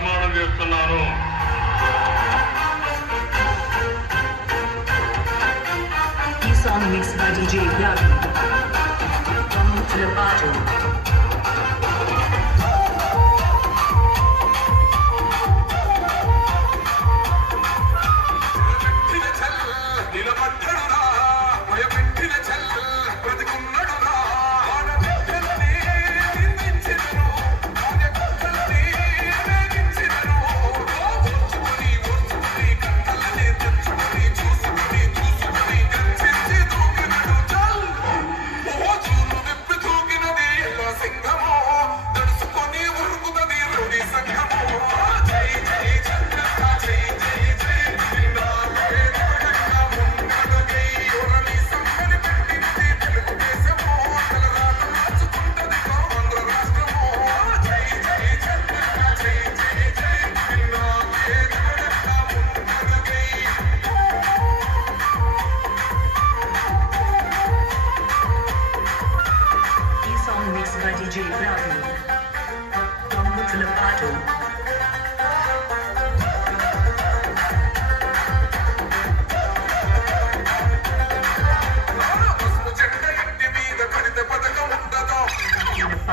ప్రమాణం చేస్తున్నాను ఈ song mix by DJ Ravi. DJ Flavio. Tom Lovato.